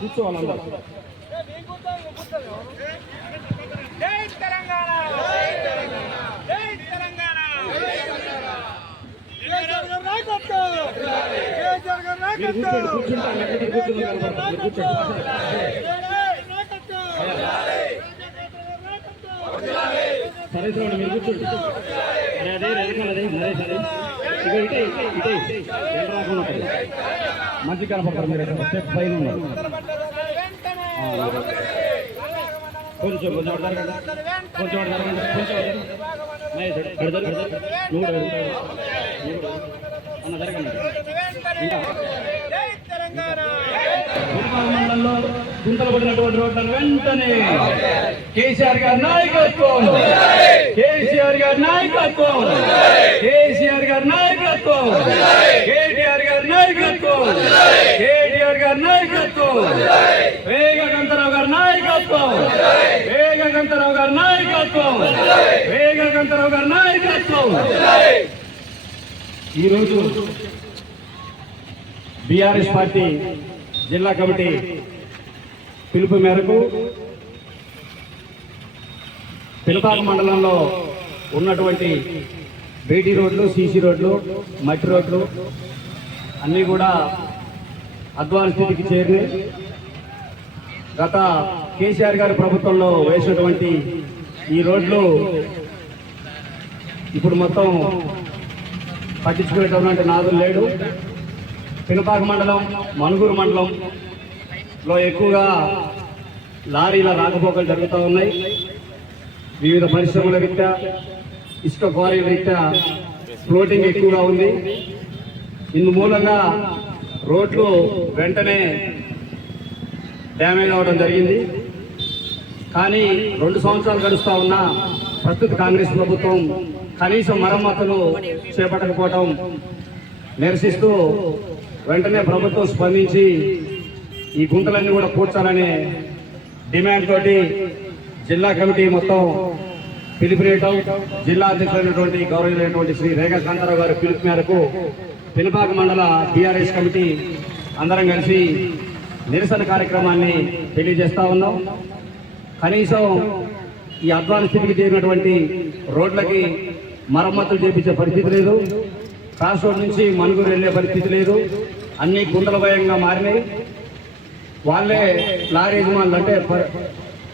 కూర్చోవాలన్నా. జై తెలంగాణ, జై తెలంగాణ, జై జగన్ నాయకత్వం, జై జగన్ నాయకత్వం, సరే చూడండి మీరు కూర్చోండి. అదే అదే సరే ఇక ఇటే ఇటే ఏం రాకుండా మంచి కనపడతారు. మీరు స్టెప్ పైన ఉన్నారు. కొంచెం కొంచెం జరగండి, కొంచెం జరగండి, కొంచెం అన్న జరగండి. ఇంకా మండలంలో గుంతలు పడినటువంటి రోడ్లను వెంటనే కేసీఆర్ గారి నాయకత్వం, కేసీఆర్ గారి నాయకత్వం, కేసీఆర్ గారి నాయకత్వం, కేటీఆర్ గారి నాయకత్వం, కేటీఆర్ గారి నాయకత్వం, వేగగంతరావు గారి నాయకత్వం, వేగగంతరావు గారి నాయకత్వం, వేగగంతరావు గారి నాయకత్వం. ఈరోజు బీఆర్ఎస్ పార్టీ జిల్లా కమిటీ పిలుపు మేరకు పిలపాక మండలంలో ఉన్నటువంటి బీటీ రోడ్లు, సీసీ రోడ్లు, మట్టి రోడ్లు అన్నీ కూడా అధ్వాన స్థితికి చేరినాయి. గత కేసీఆర్ గారి ప్రభుత్వంలో వేసినటువంటి ఈ రోడ్లు ఇప్పుడు మొత్తం పట్టించుకునేటటువంటి నాదులు లేడు. పినపాక మండలం, మనుగూరు మండలంలో ఎక్కువగా లారీల రాకపోకలు జరుగుతూ ఉన్నాయి. వివిధ పరిశ్రమల రీత్యా, ఇసుక క్వారీల రీత్యా ఫ్లోటింగ్ ఎక్కువగా ఉంది. ఇందు మూలంగా రోడ్లు వెంటనే డ్యామేజ్ అవ్వడం జరిగింది. కానీ 2 సంవత్సరాలు గడుస్తూ ఉన్నా ప్రస్తుత కాంగ్రెస్ ప్రభుత్వం కనీసం మరమ్మతులు చేపట్టకపోవటం నిరసిస్తూ వెంటనే ప్రభుత్వం స్పందించి ఈ గుంతలన్నీ కూడా పూడ్చాలనే డిమాండ్ తోటి జిల్లా కమిటీ మొత్తం పిలుపునేయటం, జిల్లా అధ్యక్షులైనటువంటి గౌరవమైనటువంటి శ్రీ రేగా కాంతారావు గారి పిలుపు మేరకు పినపాక మండల టీఆర్ఎస్ కమిటీ అందరం కలిసి నిరసన కార్యక్రమాన్ని తెలియజేస్తా ఉన్నాం. కనీసం ఈ అధ్వాన స్థితికి చేరినటువంటి రోడ్లకి మరమ్మతులు చేపించే పరిస్థితి లేదు. క్రాస్ రోడ్ నుంచి మనుగూరు వెళ్లే పరిస్థితి లేదు. అన్ని గుంతలమయంగా మారినాయి. వాళ్ళే లారీ యజమానులు, అంటే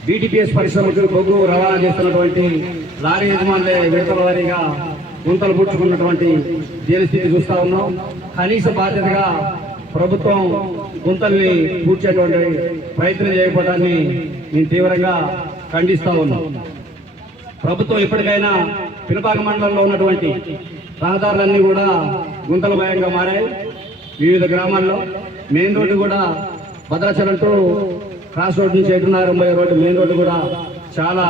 బీటీపీఎస్ పరిశ్రమకు బొగ్గు రవాణా చేస్తున్నటువంటి లారీ యజమానులే విడతల వారీగా గుంతలు పుచ్చుకున్నటువంటి దీనస్థితి చూస్తా ఉన్నాం. కనీస బాధ్యతగా ప్రభుత్వం గుంతల్ని పూడ్చేటువంటి ప్రయత్నం చేయకపోవడాన్ని నేను తీవ్రంగా ఖండిస్తా ఉన్నాం. ప్రభుత్వం ఇప్పటికైనా పినపాక మండలంలో ఉన్నటువంటి రహదారులన్నీ కూడా గుంతలమయంగా మారాయి. వివిధ గ్రామాల్లో మెయిన్ రోడ్డు కూడా భద్రాచలం టు క్రాస్ రోడ్ నుంచి 590 రోడ్డు మెయిన్ రోడ్డు కూడా చాలా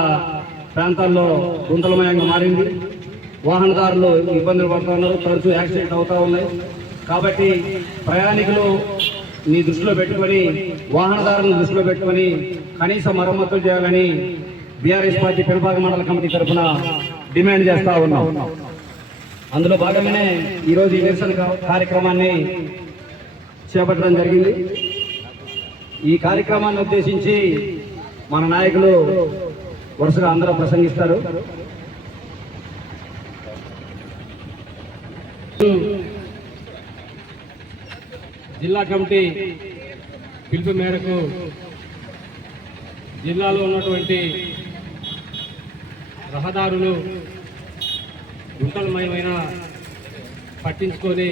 ప్రాంతాల్లో గుంతలమయంగా మారింది. వాహనదారులు ఇబ్బందులు పడుతున్నారు, తరచూ యాక్సిడెంట్ అవుతూ ఉన్నాయి. కాబట్టి ప్రయాణికులు నీ దృష్టిలో పెట్టుకొని, వాహనదారులను దృష్టిలో పెట్టుకొని కనీస మరమ్మతులు చేయాలని బీఆర్ఎస్ పార్టీ పినపాక మండల కమిటీ తరఫున డిమాండ్ చేస్తా ఉన్నాం. అందులో భాగంగానే ఈరోజు ఈ నిరసన కార్యక్రమాన్ని చేపట్టడం జరిగింది. ఈ కార్యక్రమాన్ని ఉద్దేశించి మన నాయకులు వరుసగా అందరూ ప్రసంగిస్తారు. జిల్లా కమిటీ పిలుపు మేరకు జిల్లాలో ఉన్నటువంటి రహదారులు గుంతలమయమైన పట్టించుకొని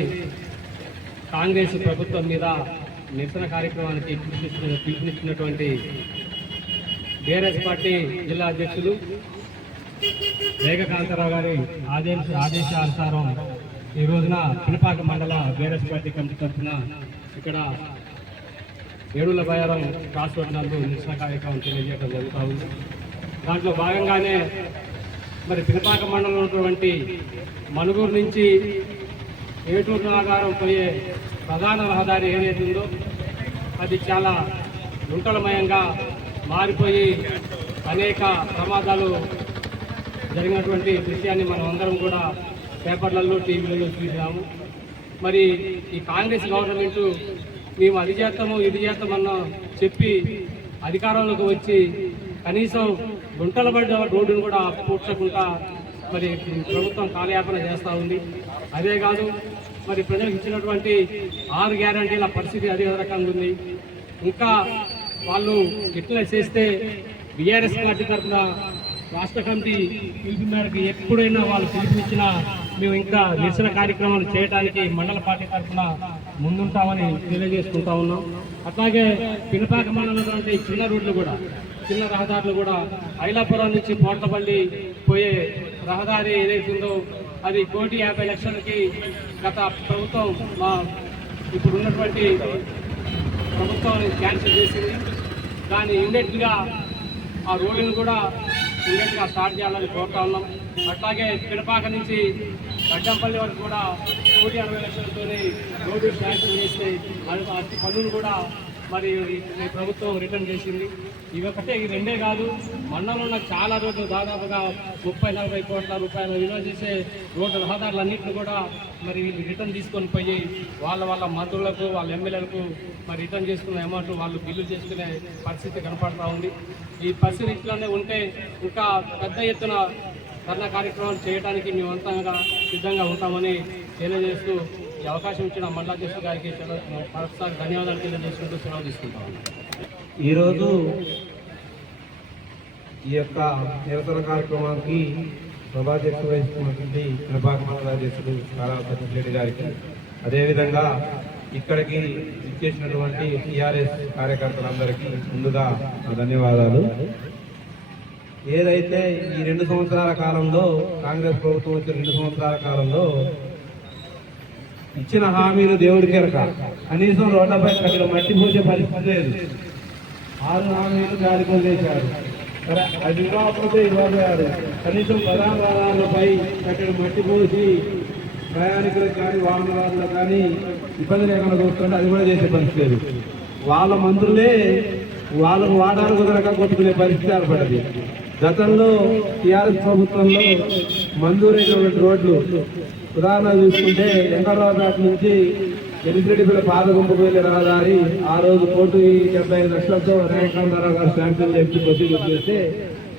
కాంగ్రెస్ ప్రభుత్వం మీద నిరసన కార్యక్రమానికి పిలుపునిచ్చినటువంటి బీఆర్ఎస్ పార్టీ జిల్లా అధ్యక్షులు రేగా కాంతారావు గారి ఆదేశానుసారం ఈ రోజున పినపాక మండల బీఆర్ఎస్ పార్టీ కమిటీ తరఫున ఇక్కడ ఏడుల బయారం క్రాస్ రోడ్ నందు నిరసన కార్యక్రమం తెలియజేయడం జరుగుతూ ఉంది. దాంట్లో భాగంగానే మరి పినపాక మండలంలో ఉన్నటువంటి మనుగూరు నుంచి ఏటూరు నాగారం పోయే ప్రధాన రహదారి ఏదైతే ఉందో అది చాలా గుంటలమయంగా మారిపోయి అనేక ప్రమాదాలు జరిగినటువంటి దృశ్యాన్ని మనం అందరం కూడా పేపర్లలో, టీవీలలో చూసాము. మరి ఈ కాంగ్రెస్ గవర్నమెంట్ మేము అది చేస్తాము ఇది చేస్తామన్న చెప్పి అధికారంలోకి వచ్చి కనీసం గుంటల పడ్డ రోడ్డును కూడా పూడ్చకుండా మరి ప్రభుత్వం కాలయాపన చేస్తూ ఉంది. అదే కాదు మరి ప్రజలకు ఇచ్చినటువంటి 6 గ్యారంటీల పరిస్థితి అదే రకంగా ఉంది. ఇంకా వాళ్ళు ఎట్లా చేస్తే బీఆర్ఎస్ పార్టీ తరఫున రాష్ట్ర కమిటీ పిలుపు మేరకు ఎప్పుడైనా వాళ్ళు పిలుపునిచ్చినా మేము ఇంకా నిరసన కార్యక్రమాలు చేయడానికి మండల పార్టీ తరఫున ముందుంటామని తెలియజేసుకుంటా ఉన్నాం. అట్లాగే పినపాక మండలంలో చిన్న రోడ్లు కూడా చిన్న రహదారులు కూడా ఐలాపురం నుంచి పోట్లపల్లి పోయే రహదారి ఏదైతుందో అది 1,50,00,000కి గత ప్రభుత్వం మా ఇప్పుడు ఉన్నటువంటి ప్రభుత్వం క్యాన్సిల్ చేసింది. దాన్ని ఇమ్మీడియట్గా ఆ రోడ్డును కూడా ఇమ్మీడియట్గా స్టార్ట్ చేయాలని కోరుతా ఉన్నాం. అట్లాగే పినపాక నుంచి గడ్డంపల్లి వరకు కూడా 1,60,00,000తో రోడ్డు శాంక్షన్ చేస్తే అతి పన్నును కూడా మరి ప్రభుత్వం రిటర్న్ చేసింది. ఇవి ఒకటే ఈ రెండే కాదు, మండలంలో ఉన్న చాలా రోడ్లు దాదాపుగా 30-40 కోట్ల రూపాయలు విలువ చేసే రోడ్డు రహదారులన్నింటినీ కూడా మరి వీళ్ళు రిటర్న్ తీసుకొని పోయి వాళ్ళ మంత్రులకు వాళ్ళ ఎమ్మెల్యేలకు మరి రిటర్న్ చేసుకున్న అమౌంట్ వాళ్ళు బిల్లు చేసుకునే పరిస్థితి కనపడతా ఉంది. ఈ పరిస్థితి ఇట్లానే ఉంటే ఇంకా పెద్ద ఎత్తున ధర్నా కార్యక్రమాలు చేయడానికి మేమంతా సిద్ధంగా ఉంటామని తెలియజేస్తూ ఈ అవకాశం ఇచ్చిన మండలాధ్యక్షుడు గారికి మరొకసారి ధన్యవాదాలు తెలియజేసుకుంటూ సెలవు తీసుకుంటాం. ఈరోజు ఈ యొక్క నిరసన కార్యక్రమానికి సభాధ్యక్షుడు వహిస్తున్నటువంటి పినపాక మండలాధ్యక్షుడు కారా సతీష్ గారికి, అదేవిధంగా ఇక్కడికి ఇచ్చేసినటువంటి టీఆర్ఎస్ కార్యకర్తలందరికీ ముందుగా ధన్యవాదాలు. ఏదైతే ఈ 2 సంవత్సరాల కాలంలో కాంగ్రెస్ ప్రభుత్వం వచ్చిన 2 సంవత్సరాల కాలంలో ఇచ్చిన హామీలు దేవుడికి ఎరక, కనీసం రోడ్లపై కట్టలు మట్టి పోసే పరిస్థితి లేదు. 6 హామీలు గాలి కొలేశారు. అది ఇవ్వకపోతే ఇవ్వబోయారు. కనీసం ప్రధాన రహదారులపై కట్టెలు మట్టి పోసి ప్రయాణికులకు కానీ వాహనదారులకు కానీ ఇబ్బంది లేకుండా చూస్తుంటే అది కూడా చేసే పరిస్థితి లేదు. వాళ్ళ మంత్రులే వాళ్ళకు వాడాలు కుదరక కొట్టుకునే పరిస్థితి ఏర్పడ్డది. గతంలో టీఆర్ఎస్ ప్రభుత్వంలో మంజూరైనటువంటి రోడ్లు ఉదాహరణ చూసుకుంటే వెంకటరావుపేట నుంచి ఎలిసిరెడ్డిపేట పాదగుంపుకు వెళ్ళే రహదారి ఆ రోజు 1,75,00,000తో రేఖాంతరావు గారు శాంక్షన్ చేసి ప్రొసీజర్ చేస్తే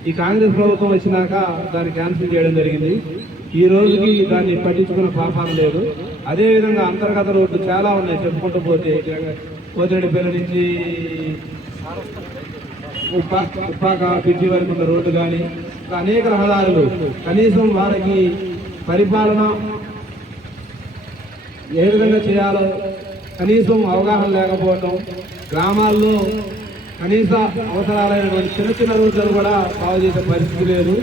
ఈ కాంగ్రెస్ ప్రభుత్వం వచ్చినాక దాన్ని క్యాన్సిల్ చేయడం జరిగింది. ఈ రోజుకి దాన్ని పట్టించుకున్న పాపాలు లేదు. అదేవిధంగా అంతర్గత రోడ్లు చాలా ఉన్నాయి చెప్పుకుంటూ పోతే, పోతిరెడ్డిపేట నుంచి ఉప్పాక పిచ్చి వరకు ఉన్న రోడ్డు కానీ అనేక రహదారులు కనీసం వారికి పరిపాలన ఏ విధంగా చేయాలో కనీసం అవగాహన లేకపోవటం, గ్రామాల్లో కనీస అవసరాలైనటువంటి చిన్న రోడ్లను కూడా బాగు చేసే పరిస్థితి లేదు.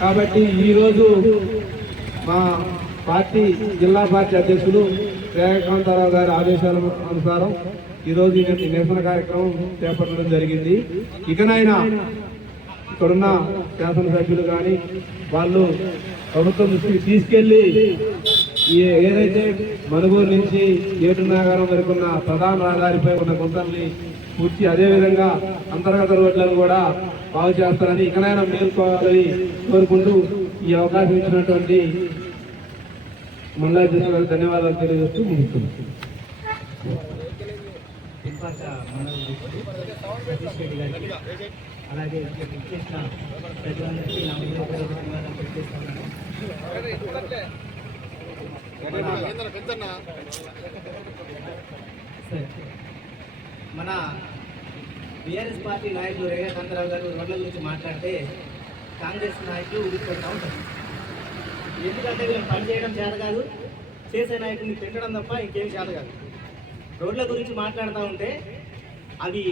కాబట్టి ఈరోజు మా పార్టీ జిల్లా పార్టీ అధ్యక్షులు రేఖాంతరావు గారి ఆదేశాల అనుసారం ఈరోజు ఈ నిరసన కార్యక్రమం చేపట్టడం జరిగింది. ఇకనైనా ఇక్కడున్న శాసనసభ్యులు కానీ వాళ్ళు ప్రభుత్వం దృష్టికి తీసుకెళ్లి ఏదైతే మనుగూరు నుంచి ఏటునాగారం వరకు ఉన్న ప్రధాన రహదారిపై ఉన్న గుంతల్ని పూర్తి, అదేవిధంగా అంతర్గత రోడ్లను కూడా బాగు చేస్తారని ఇకనైనా మేల్కోవాలని కోరుకుంటూ ఈ అవకాశం ఇచ్చినటువంటి మండలాధ్యక్షుల గారికి ధన్యవాదాలు తెలియజేస్తూ ముగిస్తున్నాను. అలాగే ఇచ్చేసిన ప్రజలందరికీ నా ధన్యవాదాలు తెలియజేస్తున్నాను. మన బీఆర్ఎస్ పార్టీ నాయకులు రేఖాంతరావు గారు రోడ్ల గురించి మాట్లాడితే కాంగ్రెస్ నాయకులు ఉడిపోతూ ఉంటారు. ఎందుకంటే వీళ్ళు పని చేయడం చేత కాదు, చేసే నాయకుడిని తిట్టడం తప్ప ఇంకేం చేత కాదు. రోడ్ల గురించి మాట్లాడుతూ ఉంటే అవి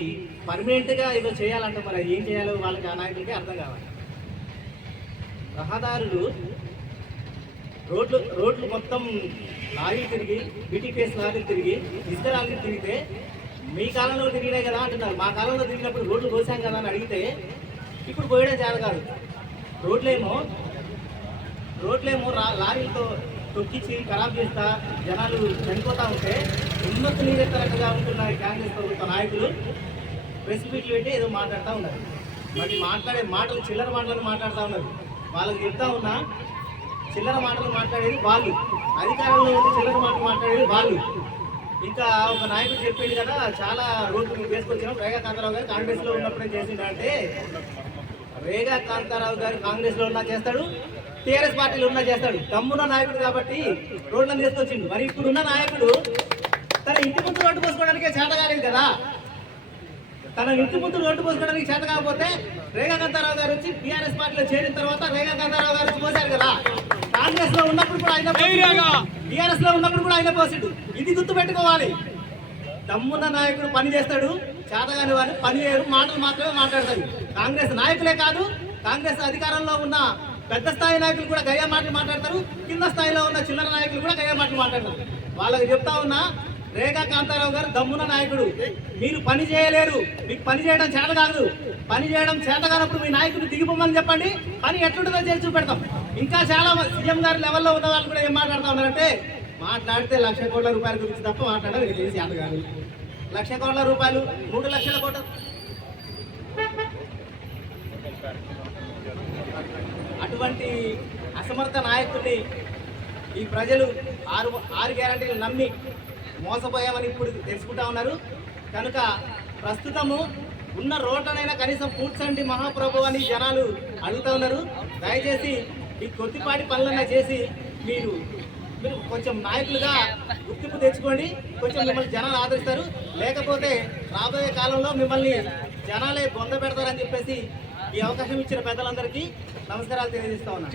పర్మనెంట్గా ఏదో చేయాలంటే మరి ఏం చేయాలో వాళ్ళకి ఆ నాయకులకి అర్థం కావాలి. రహదారులు రోడ్లు మొత్తం లారీలు తిరిగి బీటీపీఎస్ లారీలు తిరిగి ఇసుక లారీలు తిరిగితే మీ కాలంలో తిరిగినాయి కదా అంటున్నారు. మా కాలంలో తిరిగినప్పుడు రోడ్లు పోసాం కదా అని అడిగితే ఇప్పుడు పోయడం చేత కాదు. రోడ్లేమో లారీలతో తొక్కించి ఖరాబ్ చేస్తా జనాలు చనిపోతూ ఉంటే ఉన్నత నీరెత్తరకగా ఉంటున్న కాంగ్రెస్ ప్రభుత్వ నాయకులు ప్రెస్ మీట్లు పెట్టి ఏదో మాట్లాడుతూ ఉన్నారు. మరి మాట్లాడే మాటలు చిల్లర మాటలను మాట్లాడుతూ ఉన్నారు. వాళ్ళకి చెప్తా ఉన్నా, చిల్లర మాటలు మాట్లాడేది వాళ్ళు, అధికారంలో ఉంటే చిల్లర మాటలు మాట్లాడేది వాళ్ళు. ఇంకా ఒక నాయకుడు చెప్పిండు కదా, చాలా రోజులు మేము వేసుకొచ్చినాం. రేగా కాంతారావు గారు కాంగ్రెస్ లో ఉన్నప్పుడే చేసిండంటే, రేగా కాంతారావు గారు కాంగ్రెస్ లో ఉన్నా చేస్తాడు, టీఆర్ఎస్ పార్టీలో ఉన్నా చేస్తాడు. దమ్మున్న నాయకుడు కాబట్టి రోడ్లను తీసుకొచ్చిండు. మరి ఇప్పుడున్న నాయకుడు తన ఇంటి ముందు రోడ్డు పోసుకోవడానికే చేత కాలేదు కదా. తన ఇంటి ముందు రోడ్డు పోసుకోవడానికి చేత కాకపోతే రేగా కాంతారావు గారు వచ్చి టీఆర్ఎస్ పార్టీలో చేరిన తర్వాత రేగా కాంతారావు గారు వచ్చి పోసారు కదా. కాంగ్రెస్ లో ఉన్నప్పుడు కూడా ఆయన, టీఆర్ఎస్ లో ఉన్నప్పుడు కూడా ఆయన పోసిండు. ఇది గుర్తు పెట్టుకోవాలి. దమ్మున్న నాయకుడు పని చేస్తాడు, చేతగాని వారిని పని చేయరు, మాటలు మాత్రమే మాట్లాడతాడు. కాంగ్రెస్ నాయకులే కాదు, కాంగ్రెస్ అధికారంలో ఉన్న పెద్ద స్థాయి నాయకులు కూడా గయ్య మాటలు మాట్లాడతారు, కింద స్థాయిలో ఉన్న చిల్లర నాయకులు కూడా గయ్య మాటలు మాట్లాడతారు. వాళ్ళకి చెప్తా ఉన్నా, రేగా కాంతారావు గారు దమ్మున్న నాయకుడు. మీరు పని చేయలేరు, మీకు పని చేయడం చేత కాదు. పని చేయడం చేత కానప్పుడు మీ నాయకుడు దిగిపోమని చెప్పండి, పని ఎట్లుంటుందో చేసి చూపెడతాం. ఇంకా చాలా సీఎం గారి లెవెల్లో ఉన్న వాళ్ళు కూడా ఏం మాట్లాడుతూ ఉన్నారంటే, మాట్లాడితే 1,00,000 కోట్ల రూపాయల గురించి తప్ప మాట్లాడడం ఇది చేత కాదు. 1,00,000 కోట్ల రూపాయలు, 3 లక్షల కోట్ల, అటువంటి అసమర్థ నాయకుడిని ఈ ప్రజలు ఆరు గ్యారంటీలు నమ్మి మోసపోయామని ఇప్పుడు తెలుసుకుంటా ఉన్నారు. కనుక ప్రస్తుతము ఉన్న రోడ్లనైనా కనీసం పూడ్చండి మహాప్రభు అని జనాలు అడుగుతూ ఉన్నారు. దయచేసి ఈ కొద్దిపాటి పనులన్నా చేసి మీరు కొంచెం నాయకులుగా గుర్తింపు తెచ్చుకోండి. కొంచెం మిమ్మల్ని జనాలు ఆదరిస్తారు. లేకపోతే రాబోయే కాలంలో మిమ్మల్ని జనాలే బొంద పెడతారని చెప్పేసి ఈ అవకాశం ఇచ్చిన పెద్దలందరికీ నమస్కారాలు తెలియజేస్తా ఉన్నాను.